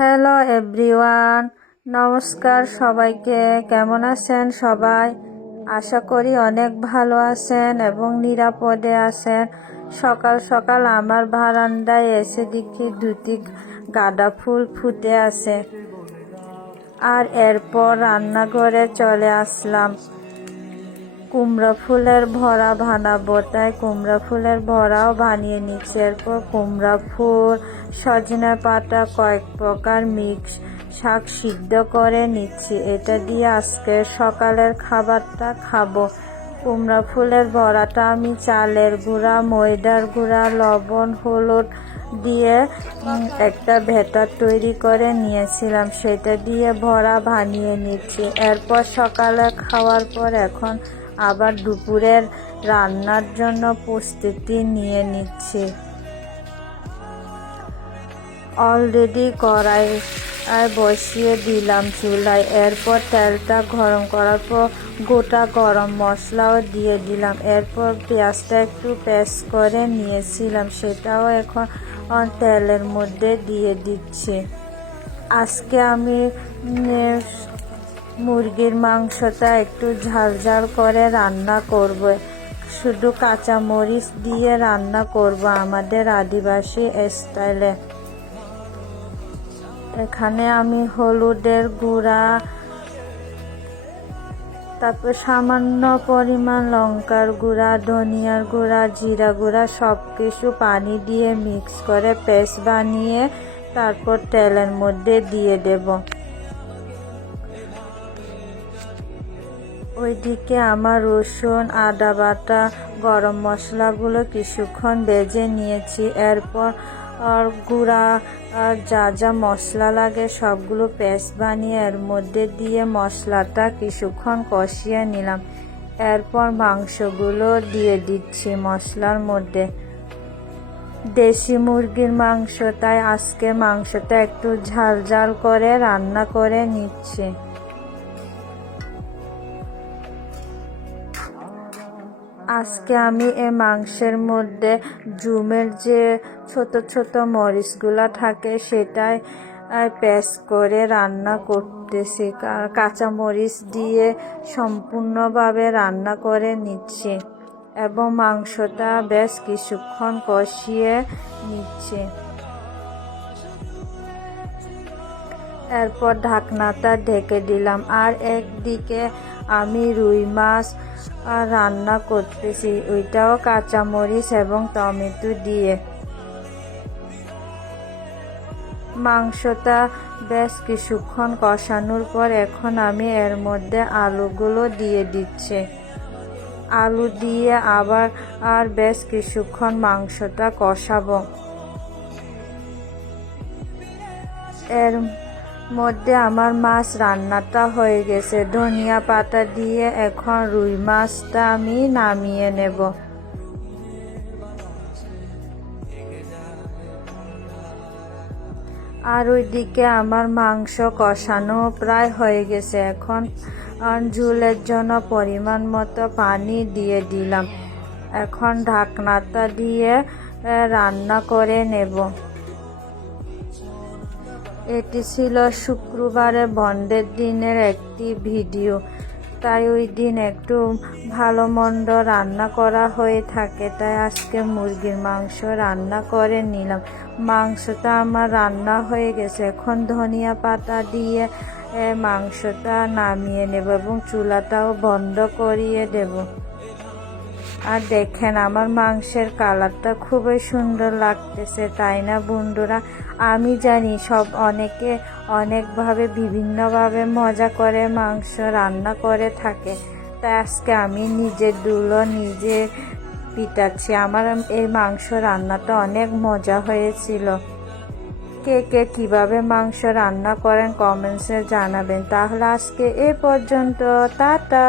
Hello everyone, নমস্কার সবাইকে। কেমন আছেন সবাই? আশা করি অনেক ভালো আছেন এবং নিরাপদে আছেন। সকাল সকাল আমার বারান্দায় এসে দেখি দুটি গাঁদা ফুল ফুটে আছে, আর এরপর রান্নাঘরে চলে আসলাম। কুমড়া ফুলের ভরা বানাবো, তাই কুমড়া ফুলের ভরাও বানিয়ে নিচ্ছি। এরপর কুমড়া ফুল, সজনে পাতা, কয়েক প্রকার মিক্স শাক সিদ্ধ করে নিচ্ছি। এটা দিয়ে আজকে সকালের খাবারটা খাবো। কুমড়া ফুলের ভরাটা আমি চালের গুঁড়া, ময়দার গুঁড়া, লবণ, হলুদ দিয়ে একটা ব্যাটার তৈরি করে নিয়েছিলাম, সেটা দিয়ে ভরা বানিয়ে নিচ্ছি। এরপর সকালে খাওয়ার পর এখন আবার দুপুরের রান্নার জন্য প্রস্তুতি নিয়ে নিচ্ছি। অলরেডি কড়াই বসিয়ে দিলাম চুলায়। এরপর তেলটা গরম করার পর গোটা গরম মশলাও দিয়ে দিলাম। এরপর পেঁয়াজটা একটু পেস্ট করে নিয়েছিলাম, সেটাও এখন তেলের মধ্যে দিয়ে দিচ্ছি। আজকে আমি মুরগির মাংসটা একটু ঝাল ঝাল করে রান্না করব। শুধু কাঁচা মরিচ দিয়ে রান্না করব আমাদের আদিবাসী স্টাইলে। এখানে আমি হলুদের গুঁড়া, তারপর সামান্য পরিমাণ লঙ্কার গুঁড়া, ধনিয়ার গুঁড়া, জিরা গুঁড়া সব কিছু পানি দিয়ে মিক্স করে পেস্ট বানিয়ে তারপর তেলের মধ্যে দিয়ে দেব। ওইদিকে আমার রসুন, আদা বাটা, গরম মশলাগুলো কিছুক্ষণ ভেজে নিয়েছি। এরপর গুঁড়া যা যা মশলা লাগে সবগুলো পেস্ট বানিয়ে এর মধ্যে দিয়ে মশলাটা কিছুক্ষণ কষিয়ে নিলাম। এরপর মাংসগুলো দিয়ে দিচ্ছি মশলার মধ্যে। দেশি মুরগির মাংস, তাই আজকে মাংসটা একটু ঝাল ঝাল করে রান্না করে নিচ্ছি। আজকে আমি এই মাংসের মধ্যে জুমের যে ছোট ছোট মরিচগুলো থাকে সেটাই পেস্ট করে রান্না করতেছি। কাঁচা মরিচ দিয়ে সম্পূর্ণভাবে রান্না করে নিচ্ছি এবং মাংসটা বেশ কিছুক্ষণ কষিয়ে নিচ্ছি। এরপর ঢাকনাটা ঢেকে দিলাম। আর একদিকে আমি রুই মাছ রান্না করতেছি, ওইটাও কাঁচামরিচ এবং টমেটো দিয়ে। মাংসটা বেশ কিছুক্ষণ কষানোর পর এখন আমি এর মধ্যে আলুগুলো দিয়ে দিচ্ছি। আলু দিয়ে আবার বেশ কিছুক্ষণ মাংসটা কষাবো। এর মধ্যে আমার মাছ রান্নাটা হয়ে গেছে। ধনিয়া পাতা দিয়ে এখন রুই মাছটা আমি নামিয়ে নেব। আর ওইদিকে আমার মাংস কষানো প্রায় হয়ে গেছে। এখন ঝোলের জন্য পরিমাণ মতো পানি দিয়ে দিলাম। এখন ঢাকনাটা দিয়ে রান্না করে নেব। এটি ছিল শুক্রবারে বন্ধের দিনের একটি ভিডিও, তাই ওই দিন একটু ভালো মন্দ রান্না করা হয়ে থাকে, তাই আজকে মুরগির মাংস রান্না করে নিলাম। মাংসটা আমার রান্না হয়ে গেছে। এখন ধনিয়া পাতা দিয়ে মাংসটা নামিয়ে নেব এবং চুলাটাও বন্ধ করিয়ে দেব। আর দেখেন আমার মাংসের কালারটা খুবই সুন্দর লাগতেছে, তাই না বন্ধুরা? আমি জানি অনেকে অনেকভাবে বিভিন্নভাবে মজা করে মাংস রান্না করে থাকে, তাই আজকে আমি নিজের দুলো নিজে পিটাচ্ছি। আমার এই মাংস রান্নাটা অনেক মজা হয়েছিল। কে কে কীভাবে মাংস রান্না করেন কমেন্টসে জানাবেন। তাহলে আজকে এ পর্যন্ত, টাটা।